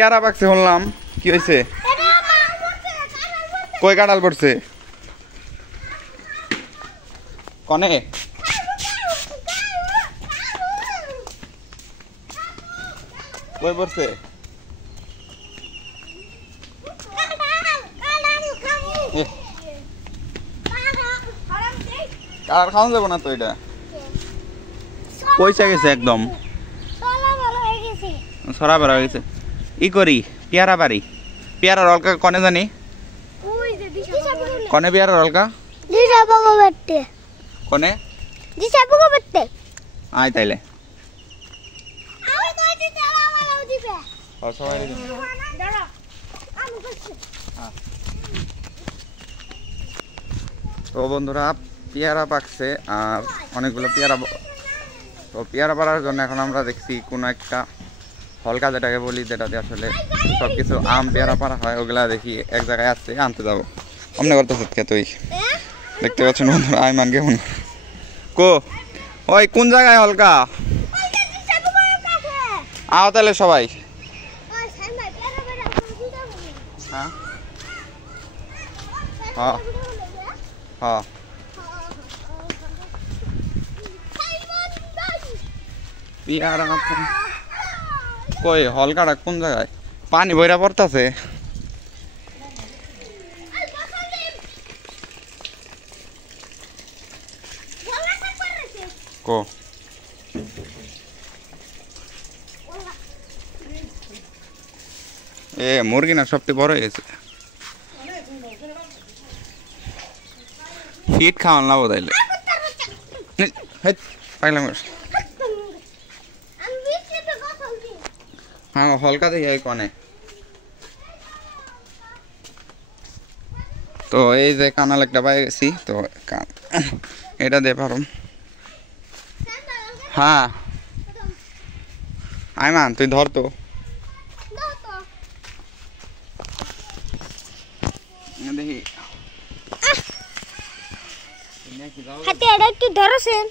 পেয়ারা পাকছে শুনলাম, কি হয়েছে? কই কাঁঠাল পড়ছে? কনে কই পড়ছে? কাঁঠাল খাওয়া যাবো না তো, এটা পয়সা গেছে একদম, সরা বেড়া হয়ে গেছে। ই করি পেয়ারা বাড়ি, পেয়ারার অলকা কনে জানি, কনে পেয়ারার অলকা কনে আয় তাইলে তো বন্ধুরা পেয়ারা পাকছে আর অনেকগুলো পেয়ারা, তো পেয়ারা পাড়ার জন্য এখন আমরা দেখছি কোনো একটা হলকা যেটাকে বলি, যেটাতে আসলে সব কিছু আম পেয়ারা পাড়া হয়, ওগুলা দেখি এক জায়গায় আসছে, আনতে যাবো। অমনে করতেছে কে তুই দেখতে পাচ্ছেন বন্ধুরা, আইমান কেমন কো ওই কোন জায়গায় হলকা আও তাহলে সবাই। হ্যাঁ হ্যাঁ হ্যাঁ পেয়ারা কই হলকাটা কোন জায়গায়? পানি বইরা পড়তাছে। কো এ মুরগি না সবচেয়ে বড় হয়েছে, ফিট খাওয়ান লাভ তাইলে পাইলাম। হ্যাঁ হলকা দেখি কনে। তো এই যে কানাল একটা পাই গেছি, তো এটা দে পারো। হ্যাঁ আইমান তুই ধর তো, দেখি হাতে এটা একটু ধরছেন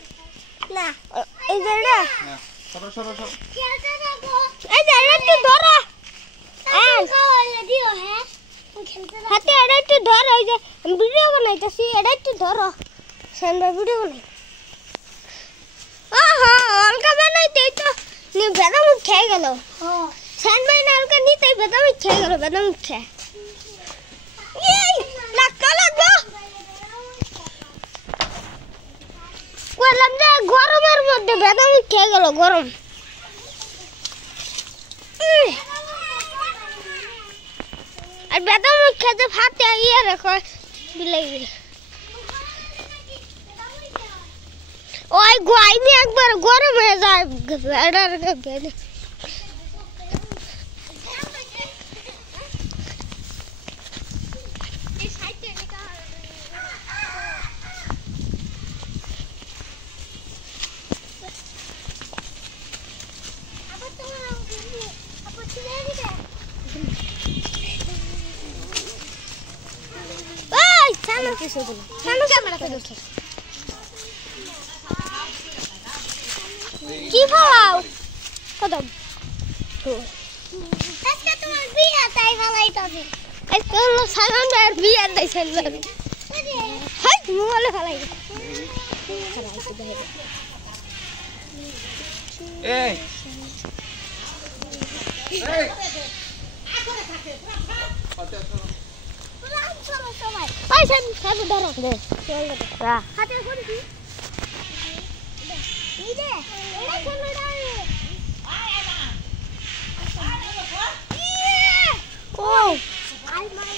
না, এই যে এটা সরো সরো সরো, এই যে এটা একটু ধরো, হাতে এটা একটু ধরো, এই যে ভিডিও বানাইতেছি, এটা একটু ধরো, সামনে ভিডিও বানাই। হালকা বানাইতেই তো বেদামুখ খেয়ে গেল, সামনে না হালকা নিতেই বেদামুখ খেয়ে গেল, বেদামুখ খেয়ে গরমের মধ্যে বেদামি খেয়ে গেল, গরম আর বেদামি খেতে ফাতে ইয়ে রেখো বিলাই ওই গোয়াইনি একবার গরম হয়ে যায় বেড়া। কি ভাও কদম আজকে তোমার বিয়ে তাই ভালাই তবে আজকে হলো সালমান ভাইয়ের বিয়ে দিয়েছেন বাড়ি, হাই মোবাইলে ভালাই এই এই হাতে ধরো দে হাতে করে দি এই দে এটা চলো দাও ও আই মাই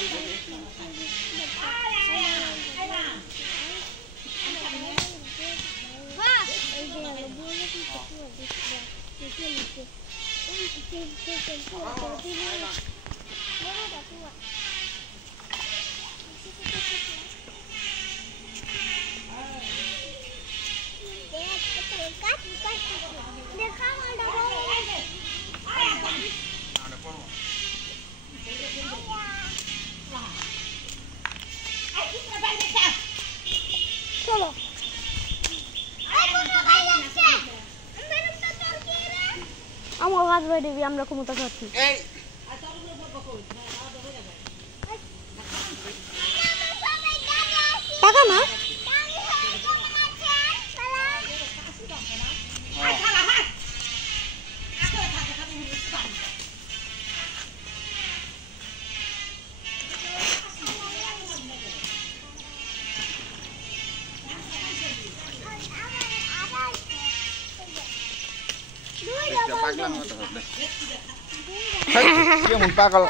চলো আমার হাত বাইরে আমরা ক্ষমতা খাচ্ছি। টাকা না পাগলাম কেমন পাগল